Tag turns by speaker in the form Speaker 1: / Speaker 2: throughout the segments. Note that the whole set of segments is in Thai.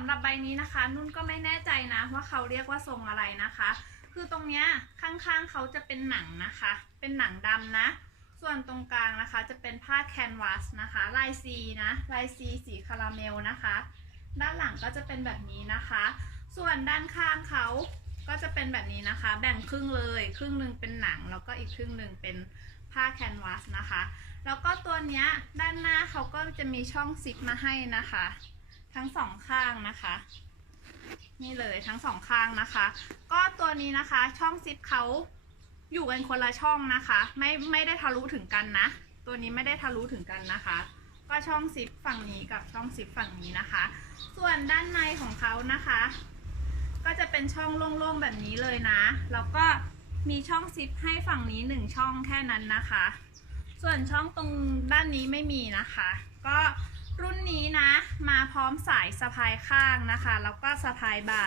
Speaker 1: ำหรับใบนี้นะคะ นุ่นก็ไม่แน่ใจนะว่าเขาเรียกว่าทรงอะไรนะคะ คือตรงเนี้ยข้างๆเขาจะเป็นหนังนะคะ เป็นหนังดำนะ ส่วนตรงกลางนะคะจะเป็นผ้าแคนวาสนะคะ ลายซีนะลายซีสีคาราเมลนะคะ ด้านหลังก็จะเป็นแบบนี้นะคะ ส่วนด้านข้างเขาก็จะเป็นแบบนี้นะคะ แบ่งครึ่งเลย ครึ่งหนึ่งเป็นหนัง แล้วก็อีกครึ่งหนึ่งเป็นผ้าแคนวาสนะคะ แล้วก็ตัวเนี้ยด้านหน้าเขาก็จะมีช่องซิปมาให้นะคะ ทั้งสองข้างนะคะ นี่เลยทั้งสองข้างนะคะ ก็ตัวนี้นะคะช่องซิปเขาอยู่กันคนละช่องนะคะ ไม่ไม่ได้ทะลุถึงกันนะ ตัวนี้ไม่ได้ทะลุถึงกันนะคะ ก็ช่องซิปฝั่งนี้กับช่องซิปฝั่งนี้นะคะ ส่วนด้านในของเขานะคะ ก็จะเป็นช่องโล่งๆแบบนี้เลยนะ แล้วก็มีช่องซิปให้ฝั่งนี้หนึ่งช่องแค่นั้นนะคะ ส่วนช่องตรงด้านนี้ไม่มีนะคะ ก็ พร้อมสายสะพายข้างนะคะ แล้วก็สะพายบ่า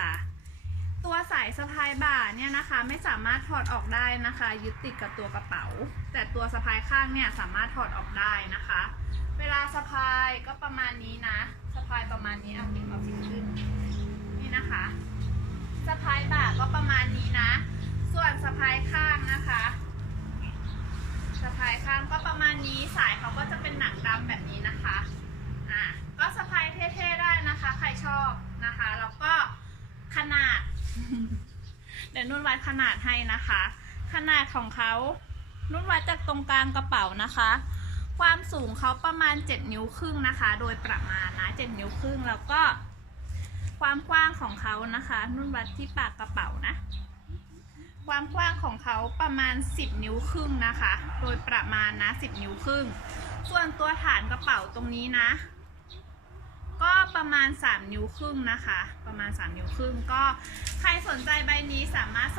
Speaker 1: ตัวสายสะพายบ่าเนี่ยนะคะ ไม่สามารถถอดออกได้นะคะ ยึดติดกับตัวกระเป๋า แต่ตัวสะพายข้างเนี่ยสามารถถอดออกได้นะคะ เวลาสะพายก็ประมาณนี้นะ สะพายประมาณนี้เอาติดเอาสิขึ้นนี่นะคะสะพายบ่าก็ประมาณนี้นะ ส่วนสะพายข้างนะคะสะพายข้างก็ประมาณนี้สายเขาก็จะเป็นหนังดำแบบนี้นะคะก็สะพายเท่ๆได้นะคะ ใครชอบนะคะแล้วก็ขนาด เดี๋ยวนุ่นวัดขนาดให้นะคะ ขนาดของเขานุ่นวัดจากตรงกลางกระเป๋านะคะ ความสูงเขาประมาณ 7 นิ้วครึ่งนะคะ โดยประมาณนะ 7 นิ้วครึ่งแล้วก็ ความกว้างของเขานะคะ นุ่นวัดที่ปากกระเป๋านะ ความกว้างของเขาประมาณ 10 นิ้วครึ่งนะคะ โดยประมาณนะ 10 นิ้วครึ่ง ส่วนตัวฐานกระเป๋าตรงนี้นะ ก็ประมาณ 3 นิ้วครึ่งนะคะ ประมาณ 3 นิ้วครึ่ง ก็ใครสนใจใบนี้สามารถ